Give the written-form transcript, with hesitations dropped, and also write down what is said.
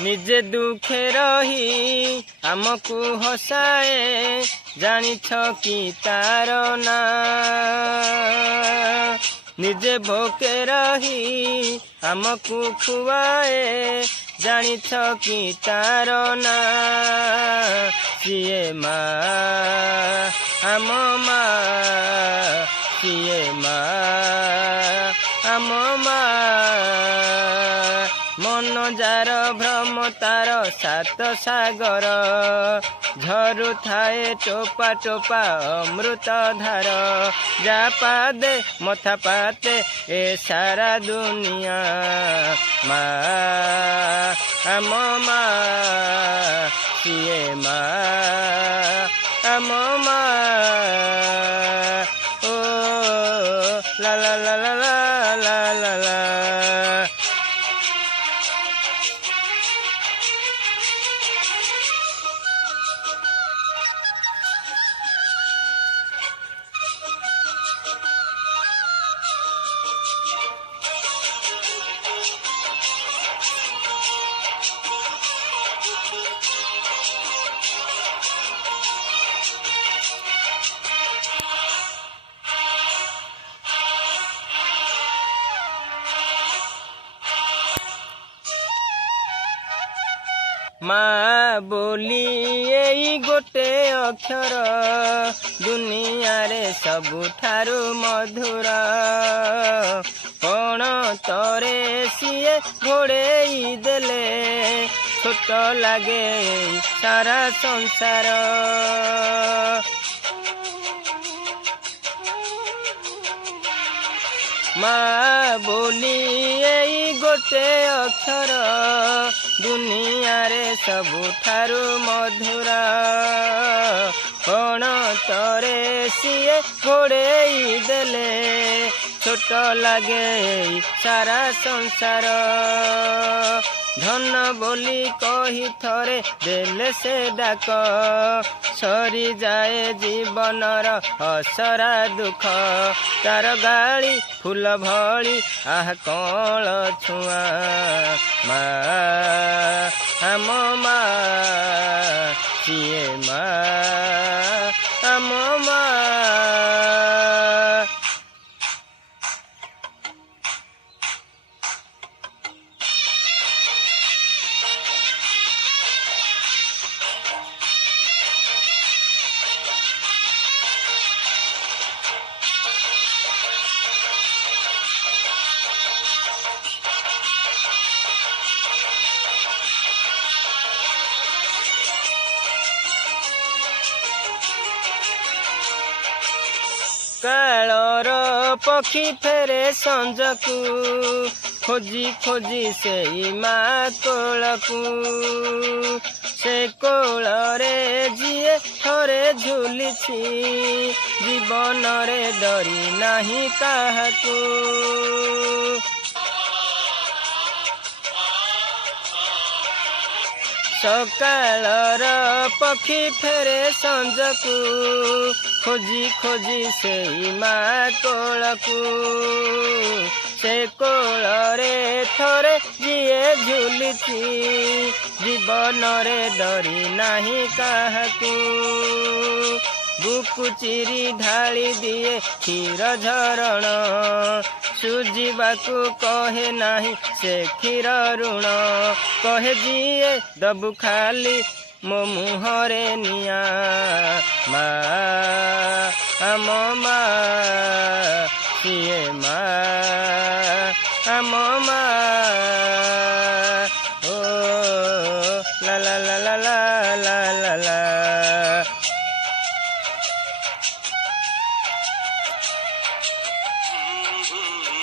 ନିଜେ ଦୁଃଖେ ରହି ଆମକୁ ହସାଏ ଜାଣିଛ କି ତାର ନାଁ ନିଜେ ଭୋକେ ରହି ଆମକୁ ଖୁଆଏ ଜାଣିଛ କି ତାର ନାଁ ସିଏ ମା ଆମ ମା ସିଏ ମା ଆମ ମା ମନ ଯାର ଭ୍ରମ ତାର ସାତ ସାଗର ଝରୁଥାଏ ଟୋପା ଟୋପା ଅମୃତ ଧାର ଯା ପାଦେ ମଥା ପାତେ ଏ ସାରା ଦୁନିଆ ମା ଆମ ମା ସିଏ ମା ଆମ ମା ଓ ଲା ଲା ଲା ଲା ଲା ଲା ଲା ମା ବୋଲି ଏଇ ଗୋଟେ ଅକ୍ଷର ଦୁନିଆରେ ସବୁଠାରୁ ମଧୁର କଣ ତରେ ସିଏ ଘୋଡ଼େଇ ଦେଲେ ଛୋଟ ଲାଗେ ସାରା ସଂସାର ମା ବୋଲି ଏଇ ଗୋଟେ ଅକ୍ଷର ଦୁନିଆରେ ସବୁଠାରୁ ମଧୁର କଣ ତରେ ସିଏ ଘୋଡ଼େଇ ଦେଲେ ଛୋଟ ଲାଗେ ସାରା ସଂସାର ଧନ ବୋଲି କହି ଥରେ ଦେଲେ ସେ ଡାକ ସରିଯାଏ ଜୀବନର ହସରା ଦୁଃଖ ତାର ଗାଳି ଫୁଲ ଭଳି ଆହା କଅଁଳ ଛୁଆଁ ମା ଆମ ମା ସିଏ ମା ଆମ ମା କାଳର ପକ୍ଷୀ ଫେରେ ସଞ୍ଜକୁ ଖୋଜି ଖୋଜି ସେଇ ମା କୋଳକୁ ସେ କୋଳରେ ଯିଏ ଥରେ ଝୁଲିଛି ଜୀବନରେ ଡରି ନାହିଁ କାହାକୁ ସକାଳର ପକ୍ଷୀ ଫେରେ ସଞ୍ଜକୁ ଖୋଜି ଖୋଜି ସେଇ ମା କୋଳକୁ ସେ କୋଳରେ ଥରେ ଯିଏ ଝୁଲିଛି ଜୀବନରେ ଡରି ନାହିଁ କାହାକୁ ବୁକୁ ଚିରି ଢାଳି ଦିଏ କ୍ଷୀର ଝରଣ ସୁଜିବାକୁ କହେ ନାହିଁ ସେ କ୍ଷୀର ଋଣ କହେ ଯିଏ ଦବୁ ଖାଲି ମୋ ମୁହଁରେ ନିଆଁ ମା ଆମ ମା ସିଏ ମା ଆମ ମା ଓ ଲା ଲା ଲା ଲା ଲା ଲା ଲା